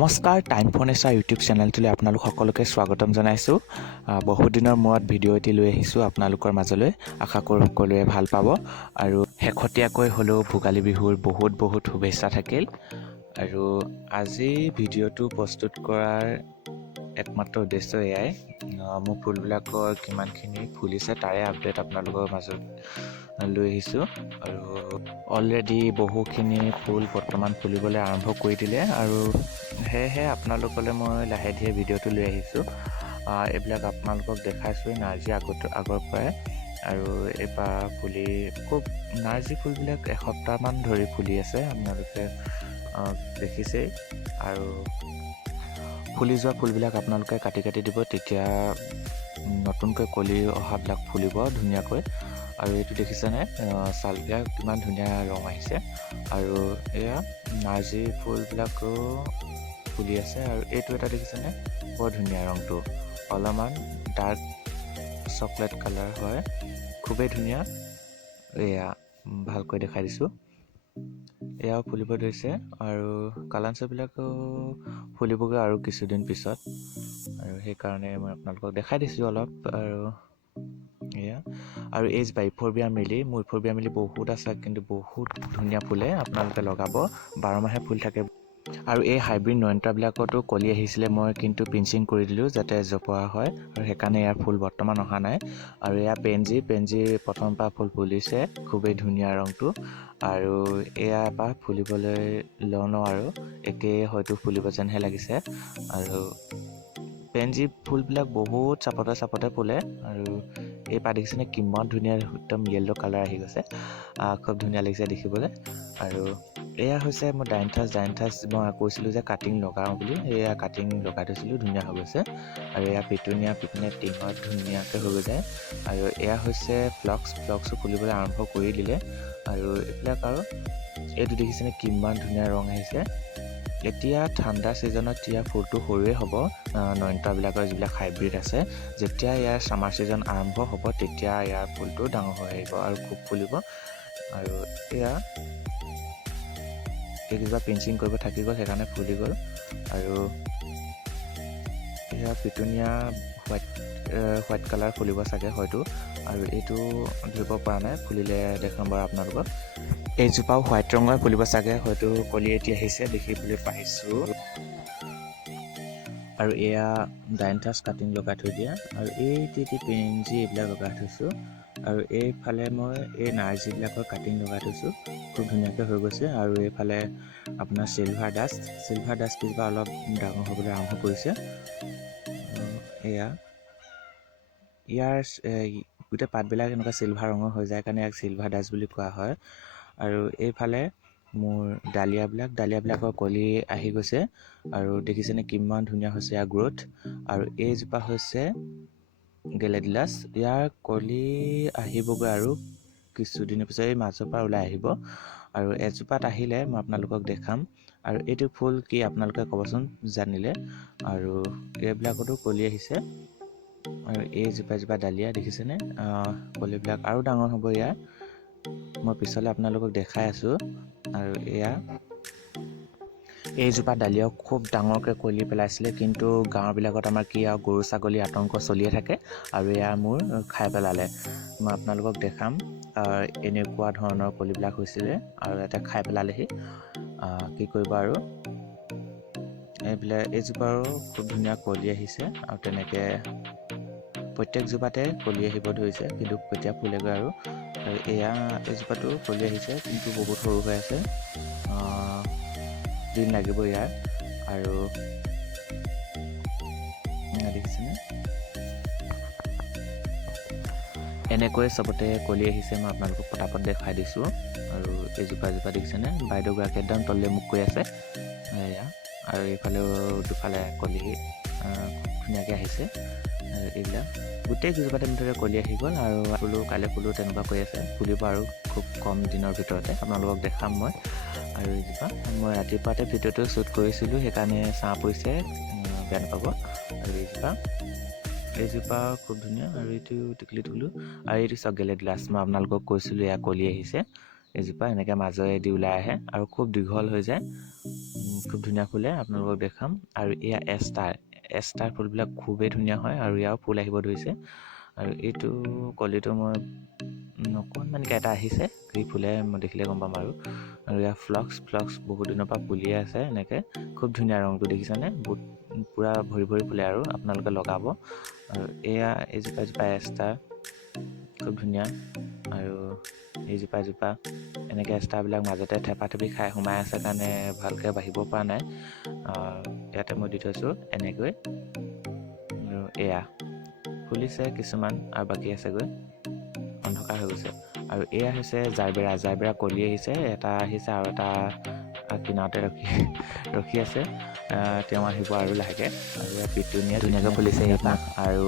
নমস্কাৰ, time for nature YouTube চেনেলটোলৈ আপোনালোক সকলোকে স্বাগতম জনাইছোঁ। বহুত দিনৰ মূৰত ভিডিঅ' এটি লৈ আহিছোঁ আপোনালোকৰ মাজলৈ। আশা কৰোঁ সকলোৱে ভাল পাব আৰু শেহতীয়াকৈ হ'লেও ভোগালী বিহুৰ বহুত শুভেচ্ছা থাকিল। আৰু আজি ভিডিঅ'টো প্ৰস্তুত কৰাৰ একমাত্ৰ উদ্দেশ্য এয়াই, মোৰ ফুলবিলাকৰ কিমানখিনি ফুলিছে তাৰে আপডেট আপোনালোকৰ মাজত লৈ আহিছোঁ। আৰু অলৰেডি বহুখিনি ফুল বৰ্তমান ফুলিবলৈ আৰম্ভ কৰি দিলে আৰু সেয়েহে আপোনালোকলৈ মই লাহে ধীৰে ভিডিঅ'টো লৈ আহিছোঁ। এইবিলাক আপোনালোকক দেখাইছোঁ নাৰ্জী আগৰ পৰাই, আৰু এইবাৰ ফুলি খুব নাৰ্জী ফুলবিলাক এসপ্তাহমান ধৰি ফুলি আছে, আপোনালোকে দেখিছেই। আৰু ফুলি যোৱা ফুলবিলাক আপোনালোকে কাটি দিব, তেতিয়া নতুনকৈ কলি অহাবিলাক ফুলিব ধুনীয়াকৈ। আৰু এইটো দেখিছেনে, ছালবিলাক কিমান ধুনীয়া ৰং আহিছে। আৰু এয়া নাৰ্জী ফুলবিলাকো ফুলি আছে। আৰু এইটো এটা দেখিছেনে, বৰ ধুনীয়া ৰংটো, অলপমান ডাৰ্ক চকলেট কালাৰ হয়, খুবেই ধুনীয়া। এয়া ভালকৈ দেখাই দিছোঁ, এয়াও ফুলিব ধৰিছে। আৰু কালাঞ্চবিলাকো ফুলিবগৈ আৰু কিছুদিন পিছত, আৰু সেইকাৰণে মই আপোনালোকক দেখাই দিছোঁ অলপ। আৰু এয়া আৰু এইজোপা ইফৰ্বিয়া মিলি, মোৰ ইফৰ্বিয়া মিলি বহুত আছে, কিন্তু বহুত ধুনীয়া ফুলে, আপোনালোকে লগাব, 12 মাহে ফুল থাকে। আৰু এই হাইব্ৰিড নয়নতাৰাবিলাকতো কলি আহিছিলে, মই কিন্তু পিঞ্চিং কৰি দিলোঁ যাতে জপোৱা হয়, আৰু সেইকাৰণে ইয়াৰ ফুল বৰ্তমান অহা নাই। আৰু এয়া পেনজি প্ৰথম পৰা ফুল ফুলিছে, খুবেই ধুনীয়া ৰংটো। আৰু এয়া এপাহ ফুলিবলৈ লওঁ আৰু একেই হয়তো ফুলিব যেনহে লাগিছে। আৰু পেনজি ফুলবিলাক বহুত চাপতে ফুলে। আৰু এই পাত দেখিছেনে, কিমান ধুনীয়া একদম য়েল্ল' কালাৰ আহি গৈছে, খুব ধুনীয়া লাগিছে দেখিবলৈ। আৰু এয়া হৈছে মোৰ ডাইনথাছ মই কৈছিলোঁ যে কাটিং লগাওঁ বুলি, এয়া কাটিং লগাই থৈছিলোঁ, ধুনীয়া হৈ গৈছে। আৰু এয়া পিটুনিয়া টিঙত ধুনীয়াকৈ হৈ যায়। আৰু এয়া হৈছে ফ্লক্সো ফুলিবলৈ আৰম্ভ কৰি দিলে। আৰু এইবিলাক, আৰু এইটো দেখিছেনে কিমান ধুনীয়া ৰং আহিছে। এতিয়া ঠাণ্ডা ছিজনত ইয়াৰ ফুলটো সৰুৱে হ'ব, নয়নতাৰাবিলাকৰ যিবিলাক হাইব্ৰিড আছে। যেতিয়া ইয়াৰ ছামাৰ ছিজন আৰম্ভ হ'ব, তেতিয়া ইয়াৰ ফুলটো ডাঙৰ হৈ আহিব আৰু খুব ফুলিব। আৰু এয়া এইকেইজোপা পিঞ্চিং কৰিব থাকি গ'ল, সেইকাৰণে ফুলি গ'ল। আৰু এয়া পিটুনিয়া হোৱাইট কালাৰ ফুলিব চাগে হয়তো, আৰু এইটো ধৰিব পৰা নাই, ফুলিলে দেখাম বাৰু আপোনালোকক। এইজোপাও হোৱাইট ৰঙৰ ফুলিব চাগে হয়তো, কলি এটি আহিছে দেখিবলৈ পাইছোঁ। আৰু এয়া ডাইনথাছ কাটিং লগাই থৈ দিয়া, আৰু এই পেনজি এইবিলাক লগাই থৈছোঁ। আৰু এইফালে মই এই নাৰ্জীবিলাকৰ কাটিং লগাই থৈছোঁ, খুব ধুনীয়াকৈ হৈ গৈছে। আৰু এইফালে আপোনাৰ চিলভাৰ ডাষ্ট কেইজোপা অলপ ডাঙৰ হ'বলৈ আৰম্ভ কৰিছে। এয়া ইয়াৰ গোটেই পাতবিলাক এনেকুৱা চিলভাৰ ৰঙৰ হৈ যায় কাৰণে ইয়াক চিলভাৰ ডাষ্ট বুলি কোৱা হয়। আৰু এইফালে মোৰ ডালিয়াবিলাকৰ কলি আহি গৈছে, আৰু দেখিছেনে কিমান ধুনীয়া হৈছে ইয়াৰ গ্ৰোথ। আৰু এইজোপা হৈছে গেলেডিলাছ, ইয়াৰ কলি আহিবগৈ আৰু কিছুদিনৰ পিছত, এই মাজৰ পৰা ওলাই আহিব। আৰু এজোপাত আহিলে মই আপোনালোকক দেখাম। আৰু এইটো ফুল কি আপোনালোকে ক'বচোন জানিলে। আৰু এইবিলাকতো কলি আহিছে। আৰু এইজোপা ডালিয়া দেখিছেনে, কলিবিলাক আৰু ডাঙৰ হ'ব ইয়াৰ, মই পিছলৈ আপোনালোকক দেখাই আছোঁ। আৰু এইজোপা ডালিয়াও খুব ডাঙৰকৈ কলি পেলাইছিলে, কিন্তু গাঁৱবিলাকত আমাৰ কি আৰু গৰু ছাগলী আতংক চলিয়ে থাকে, আৰু এয়া মোৰ খাই পেলালে। মই আপোনালোকক দেখাম, এনেকুৱা ধৰণৰ কলিবিলাক হৈছিলে, আৰু ইয়াতে খাই পেলালেহি। কি কৰিব আৰু এইজোপাৰো খুব ধুনীয়া কলি আহিছে, আৰু তেনেকৈ প্ৰত্যেকজোপাতে কলি আহিব ধৰিছে, কিন্তু কেতিয়া ফুলেগৈ। আৰু এইজোপাতো কলি আহিছে, কিন্তু বহুত সৰু হৈ আছে, দিন লাগিব ইয়াৰ। আৰু দেখিছেনে, এনেকৈ চবতে কলি আহিছে, মই আপোনালোকক পটাপট দেখাই দিছোঁ। আৰু এইজোপা দেখিছেনে, বাইদেউগৰাকী একদম তললৈ মুখ কৰি আছে, এয়া। আৰু এইফালেও দুফালে কলি ধুনীয়াকৈ আহিছে। আৰু এইবিলাক গোটেই কেইজোপাতে মুঠতে কলি আহি গ'ল, আৰু কাইলৈ ফুলো তেনেকুৱা কৰি আছে, ফুলিব আৰু খুব কম দিনৰ ভিতৰতে আপোনালোকক দেখাম মই। আৰু এইজোপা মই ৰাতিপুৱাতে ভিডিঅ'টো শ্বুট কৰিছিলোঁ, সেইকাৰণে ছাঁ পৰিছে, বেয়া নাপাব। আৰু এইজোপা খুব ধুনীয়া। আৰু এইটো টিকলি টুকলো, আৰু এইটো চাওক গেলেডিলাছ, মই আপোনালোকক কৈছিলোঁ এয়া কলি আহিছে। এজোপা এনেকৈ মাজেদি ওলাই আহে আৰু খুব দীঘল হৈ যায়, খুব ধুনীয়া ফুলে। আপোনালোকক দেখাম। আৰু এয়া এষ্টাৰ ফুলবিলাক খুবেই ধুনীয়া হয় আৰু ইয়াও ফুল আহিব ধৰিছে। আৰু এইটো কলিটো মই অকণমানকৈ এটা আহিছে, কি ফুলে মই দেখিলে গম পাম। আৰু ইয়াৰ ফ্লক্স বহুত দিনৰ পৰা ফুলিয়ে আছে এনেকৈ, খুব ধুনীয়া ৰংটো দেখিছেনে, বহুত পূৰা ভৰি ফুলে আৰু আপোনালোকে লগাব। আৰু এইজোপা এষ্টাৰ খুব ধুনীয়া। আৰু এইজোপা এনেকৈ এষ্টাৰবিলাক মাজতে থেপি খাই সোমাই আছে কাৰণে ভালকৈ বাঢ়িব পৰা নাই। ইয়াতে মই দি থৈছোঁ এনেকৈ। আৰু এয়া ফুলিছে কিছুমান আৰু বাকী আছেগৈ, অন্ধকাৰ হৈ গৈছে। আৰু এয়া হৈছে জাৰবেৰা কলি আহিছে, এটা আহিছে আৰু এটা কিনাৰতে ৰখি আছে। তেওঁ আহিব আৰু লাহেকৈ। আৰু পিটুনিয়া ধুনীয়াকৈ ফুলিছে এইপাহ। আৰু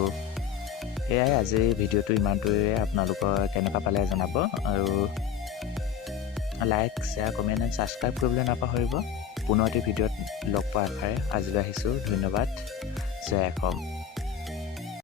এয়াই আজিৰ ভিডিঅ'টো ইমানটোৱে। আপোনালোকৰ কেনেকুৱা পালে জনাব, আৰু like, share, comment and subscribe কৰিবলৈ নাপাহৰিব। পুনৰ এটি ভিডিঅ'ত লগ পোৱাৰ আশাৰে আজিলৈ আহিছোঁ। ধন্যবাদ। জয় অসম।